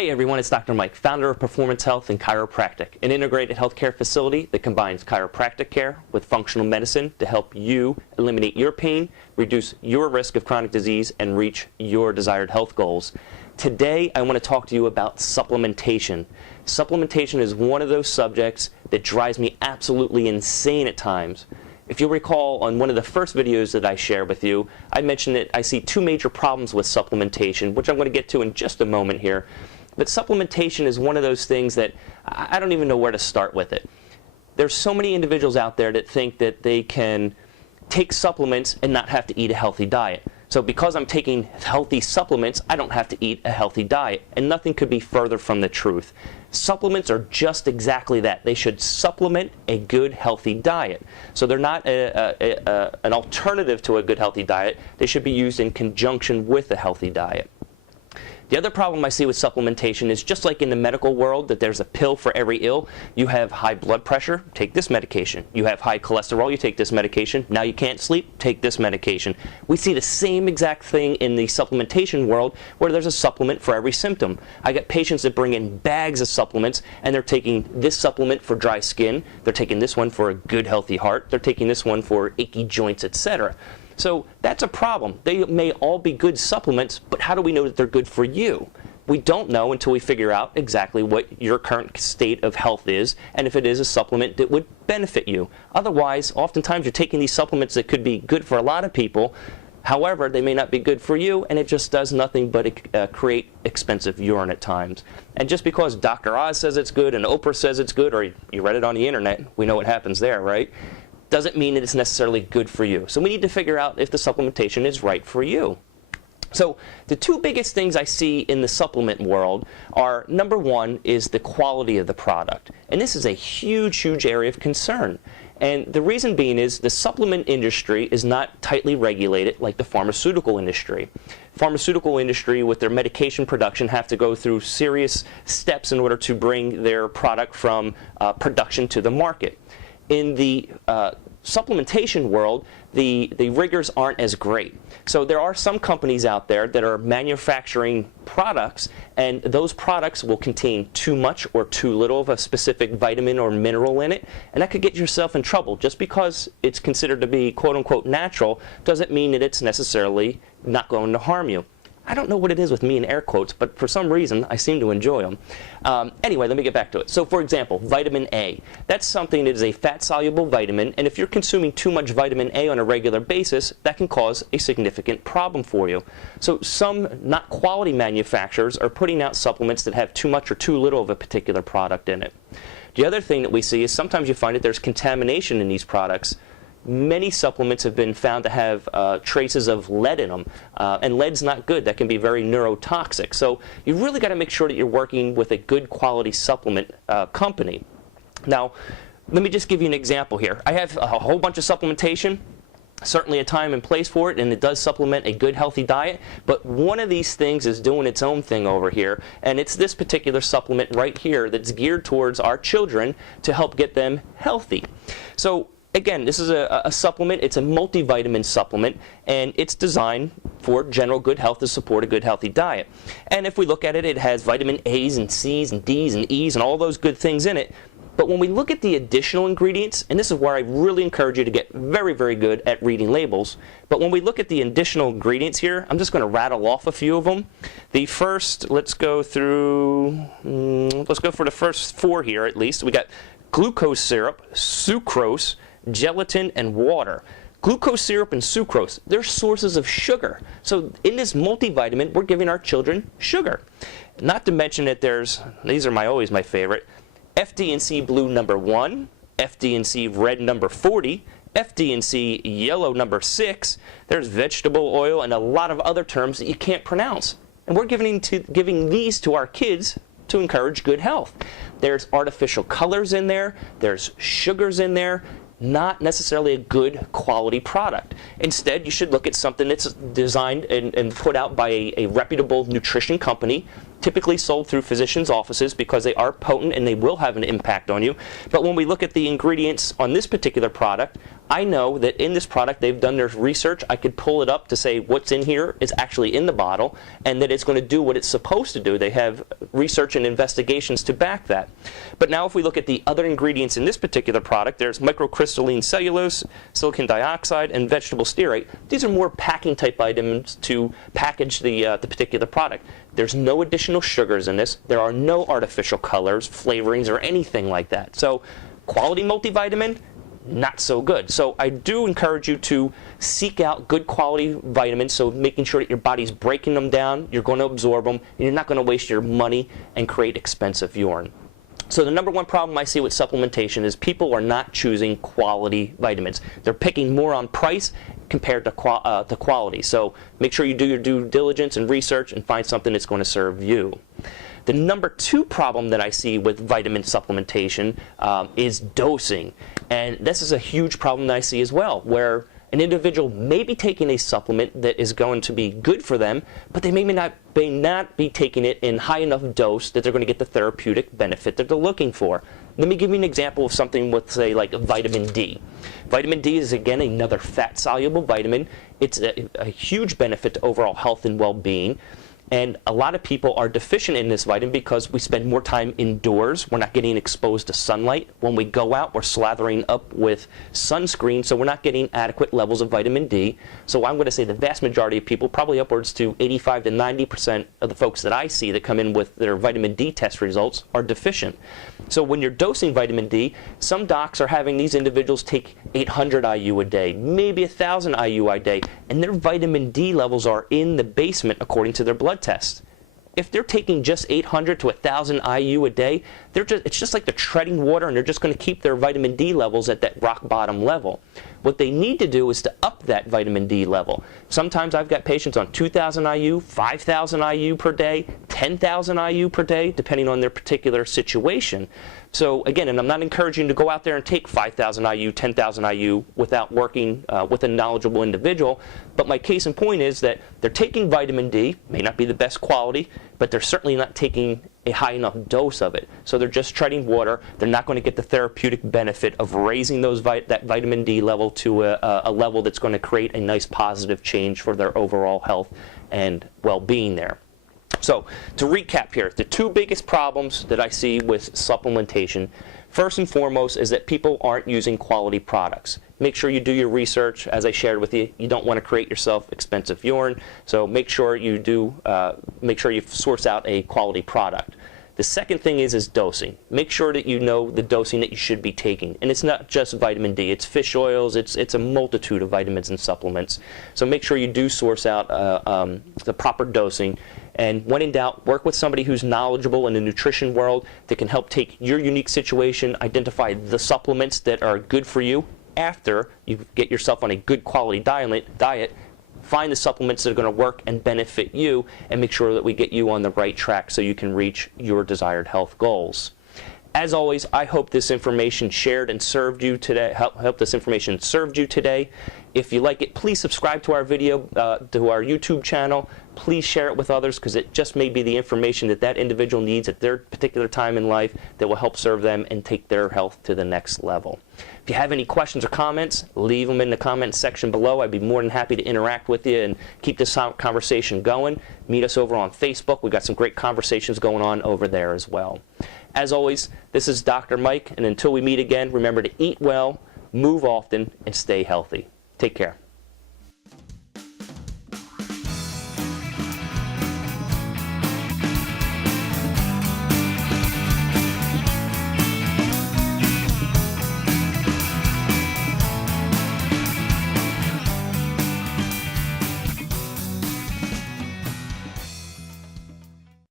Hey everyone, it's Dr. Mike, founder of Performance Health and Chiropractic, an integrated healthcare facility that combines chiropractic care with functional medicine to help you eliminate your pain, reduce your risk of chronic disease, and reach your desired health goals. Today, I want to talk to you about supplementation. Supplementation is one of those subjects that drives me absolutely insane at times. If you'll recall, on one of the first videos that I shared with you, I mentioned that I see two major problems with supplementation, which I'm going to get to in just a moment here. But supplementation is one of those things that I don't even know where to start with it. There's so many individuals out there that think that they can take supplements and not have to eat a healthy diet. So because I'm taking healthy supplements, I don't have to eat a healthy diet. And nothing could be further from the truth. Supplements are just exactly that. They should supplement a good, healthy diet. So they're not an alternative to a good, healthy diet. They should be used in conjunction with a healthy diet. The other problem I see with supplementation is just like in the medical world, that there's a pill for every ill. You have high blood pressure, take this medication. You have high cholesterol, you take this medication. Now you can't sleep, take this medication. We see the same exact thing in the supplementation world where there's a supplement for every symptom. I get patients that bring in bags of supplements and they're taking this supplement for dry skin, they're taking this one for a good healthy heart, they're taking this one for achy joints, etc. So that's a problem. They may all be good supplements, but how do we know that they're good for you? We don't know until we figure out exactly what your current state of health is and if it is a supplement that would benefit you. Otherwise, oftentimes you're taking these supplements that could be good for a lot of people. However, they may not be good for you, and it just does nothing but create expensive urine at times. And just because Dr. Oz says it's good and Oprah says it's good, or you read it on the internet, we know what happens there, right? Doesn't mean that it's necessarily good for you. So we need to figure out if the supplementation is right for you. So the two biggest things I see in the supplement world are, number one is the quality of the product. And this is a huge, huge area of concern. And the reason being is the supplement industry is not tightly regulated like the pharmaceutical industry. Pharmaceutical industry with their medication production have to go through serious steps in order to bring their product from production to the market. In the supplementation world, the rigors aren't as great. So there are some companies out there that are manufacturing products, and those products will contain too much or too little of a specific vitamin or mineral in it, and that could get yourself in trouble. Just because it's considered to be quote-unquote natural doesn't mean that it's necessarily not going to harm you. I don't know what it is with me in air quotes, but for some reason, I seem to enjoy them. Anyway, let me get back to it. So, for example, vitamin A. That's something that is a fat-soluble vitamin, and if you're consuming too much vitamin A on a regular basis, that can cause a significant problem for you. So some not quality manufacturers are putting out supplements that have too much or too little of a particular product in it. The other thing that we see is sometimes you find that there's contamination in these products. Many supplements have been found to have traces of lead in them, and lead's not good. That can be very neurotoxic. So you really got to make sure that you're working with a good quality supplement company. Now, let me just give you an example here. I have a whole bunch of supplementation, certainly a time and place for it, and it does supplement a good healthy diet, but one of these things is doing its own thing over here, and it's this particular supplement right here that's geared towards our children to help get them healthy. So again, this is a supplement. It's a multivitamin supplement, and it's designed for general good health to support a good healthy diet. And if we look at it, it has vitamin A's and C's and D's and E's and all those good things in it. But when we look at the additional ingredients, and this is where I really encourage you to get very, very good at reading labels, but when we look at the additional ingredients here, I'm just going to rattle off a few of them. The first, let's go for the first four here at least. We got glucose syrup, sucrose, gelatin, and water. Glucose syrup and sucrose, they're sources of sugar. So in this multivitamin, we're giving our children sugar. Not to mention that these are always my favorite, FD&C blue number 1, FD&C red number 40, FD&C yellow number 6, there's vegetable oil and a lot of other terms that you can't pronounce. And we're giving these to our kids to encourage good health. There's artificial colors in there, there's sugars in there, not necessarily a good quality product. Instead, you should look at something that's designed and put out by a reputable nutrition company typically sold through physicians' offices because they are potent and they will have an impact on you. But when we look at the ingredients on this particular product, I know that in this product they've done their research. I could pull it up to say what's in here is actually in the bottle and that it's going to do what it's supposed to do. They have research and investigations to back that. But now if we look at the other ingredients in this particular product, there's microcrystalline cellulose, silicon dioxide, and vegetable stearate. These are more packing type items to package the particular product. There's no additional sugars in this. There are no artificial colors, flavorings, or anything like that. So quality multivitamin, not so good. So I do encourage you to seek out good quality vitamins, so making sure that your body's breaking them down, you're going to absorb them, and you're not going to waste your money and create expensive urine. So the number one problem I see with supplementation is people are not choosing quality vitamins. They're picking more on price compared to quality. So make sure you do your due diligence and research and find something that's going to serve you. The number two problem that I see with vitamin supplementation is dosing. And this is a huge problem that I see as well, where an individual may be taking a supplement that is going to be good for them, but they may not be taking it in high enough dose that they're going to get the therapeutic benefit that they're looking for. Let me give you an example of something with, say, like vitamin D. Vitamin D is, again, another fat-soluble vitamin. It's a huge benefit to overall health and well-being. And a lot of people are deficient in this vitamin because we spend more time indoors. We're not getting exposed to sunlight. When we go out, we're slathering up with sunscreen, so we're not getting adequate levels of vitamin D. So I'm going to say the vast majority of people, probably upwards to 85 to 90% of the folks that I see that come in with their vitamin D test results are deficient. So when you're dosing vitamin D, some docs are having these individuals take 800 IU a day, maybe 1,000 IU a day, and their vitamin D levels are in the basement according to their blood test. If they're taking just 800 to 1,000 IU a day, it's just like they're treading water, and they're just going to keep their vitamin D levels at that rock bottom level. What they need to do is to up that vitamin D level. Sometimes I've got patients on 2,000 IU, 5,000 IU per day, 10,000 IU per day, depending on their particular situation. So again, and I'm not encouraging you to go out there and take 5,000 IU, 10,000 IU without working with a knowledgeable individual. But my case in point is that they're taking vitamin D, may not be the best quality, but they're certainly not taking a high enough dose of it. So they're just treading water. They're not going to get the therapeutic benefit of raising that vitamin D level to a level that's going to create a nice positive change for their overall health and well-being there. So to recap here, the two biggest problems that I see with supplementation, first and foremost, is that people aren't using quality products. Make sure you do your research. As I shared with you, you don't want to create yourself expensive urine, so make sure you source out a quality product. The second thing is dosing. Make sure that you know the dosing that you should be taking. And it's not just vitamin D. It's fish oils. It's a multitude of vitamins and supplements. So make sure you do source out the proper dosing. And when in doubt, work with somebody who's knowledgeable in the nutrition world that can help take your unique situation, identify the supplements that are good for you after you get yourself on a good quality diet. Find the supplements that are going to work and benefit you, and make sure that we get you on the right track so you can reach your desired health goals. As always, I hope this information shared and served you today. Hope this information served you today. If you like it, please subscribe to our video, to our YouTube channel. Please share it with others, because it just may be the information that that individual needs at their particular time in life that will help serve them and take their health to the next level. If you have any questions or comments, leave them in the comments section below. I'd be more than happy to interact with you and keep this conversation going. Meet us over on Facebook. We've got some great conversations going on over there as well. As always, this is Dr. Mike, and until we meet again, remember to eat well, move often, and stay healthy. Take care.